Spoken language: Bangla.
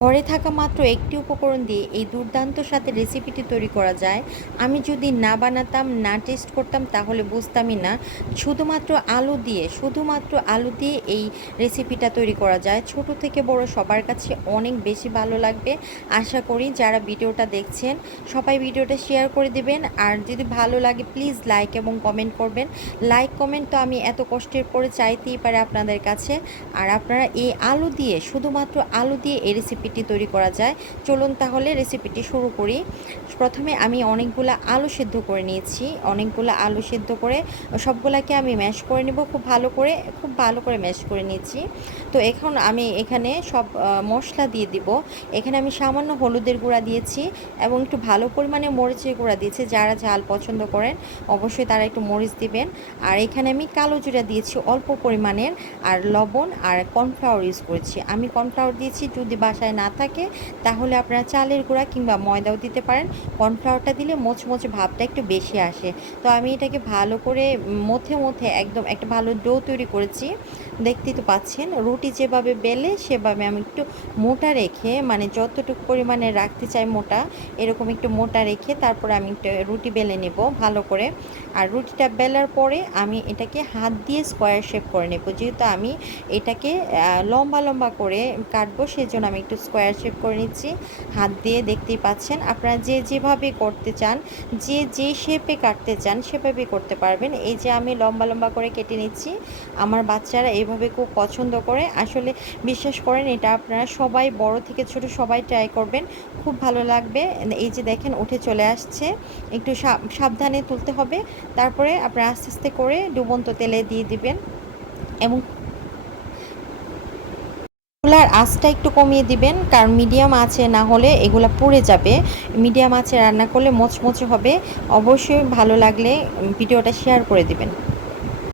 ঘরে থাকা মাত্র একটি উপকরণ দিয়ে এই দুর্দান্ত স্বাদের রেসিপিটি তৈরি করা যায়। আমি যদি না বানাতাম, না টেস্ট করতাম তাহলে বুঝতামই না। শুধুমাত্র আলু দিয়ে এই রেসিপিটা তৈরি করা যায়। ছোট থেকে বড় সবার কাছে অনেক বেশি ভালো লাগবে। আশা করি যারা ভিডিওটা দেখছেন সবাই ভিডিওটা শেয়ার করে দিবেন। আর যদি ভালো লাগে প্লিজ লাইক এবং কমেন্ট করবেন। লাইক কমেন্ট তো আমি এত কষ্টের করে চাইতেই পারি আপনাদের কাছে। আর আপনারা এই শুধুমাত্র আলু দিয়ে এই রেসিপিটি তৈরি করা যায়। চলুন তাহলে রেসিপিটি শুরু করি। প্রথমে আমি অনেকগুলা আলু সেদ্ধ করে নিয়েছি। অনেকগুলা আলু সেদ্ধ করে সবগুলাকে আমি ম্যাশ করে নেব খুব ভালো করে ম্যাশ করে নিয়েছি। তো এখন আমি এখানে সব মশলা দিয়ে দিব। এখানে আমি সামান্য হলুদের গুঁড়া দিয়েছি এবং একটু ভালো পরিমাণে মরিচের গুঁড়া দিয়েছি। যারা ঝাল পছন্দ করেন অবশ্যই তারা একটু মরিচ দিবেন। আর এখানে আমি কালো জিরা দিয়েছি অল্প পরিমাণের, আর লবণ আর কর্নফ্লাওয়ার ইউজ করেছি। আমি কর্নফ্লাওয়ার দিয়েছি, যদি বাসায় না থাকে তাহলে আপনারা চালের গুঁড়া কিংবা ময়দাও দিতে পারেন। কর্নফ্লাওয়ারটা দিলে মোচমোচে ভাবটা একটু বেশি আসে। তো আমি এটাকে ভালো করে মধ্যে একদম একটা ভালো ডো তৈরি করেছি। দেখতেই তো পাচ্ছেন, রুটি যেভাবে বেলে সেভাবে আমি একটু মোটা রেখে, মানে যতটুকু পরিমাণে রাখতে চাই মোটা, এরকম একটু মোটা রেখে তারপরে আমি একটা রুটি বেলে নেব ভালো করে। আর রুটিটা বেলার পরে আমি এটাকে হাত দিয়ে স্কোয়ার শেপ করে নেব। যেহেতু আমি এটাকে লম্বা লম্বা করে কাটবো সেজন্য আমি একটু স্কোয়ার শেপ করে নিচ্ছি হাত দিয়ে। দেখতেই পাচ্ছেন, আপনারা যে যেভাবে করতে চান, যে শেপে কাটতে চান সেভাবে করতে পারবেন। এই যে আমি লম্বা লম্বা করে কেটে নিচ্ছি। আমার বাচ্চারা এইভাবে খুব পছন্দ করে। আসলে বিশ্বাস করেন, এটা আপনারা সবাই বড় থেকে ছোট সবাই ট্রাই করবেন, খুব ভালো লাগবে। এই যে দেখেন উঠে চলে আসছে, একটু সাবধানে তুলতে হবে। তারপরে আপনারা আস্তে আস্তে করে ডুবন্ত তেলে দিয়ে দিবেন এবং চুলার আঁচটা একটু কমিয়ে দিবেন, কারণ মিডিয়াম আঁচে না হলে এগুলা পুড়ে যাবে। মিডিয়াম আঁচে রান্না করলে মোচমোচে হবে। অবশ্যই ভালো লাগলে ভিডিওটা শেয়ার করে দিবেন।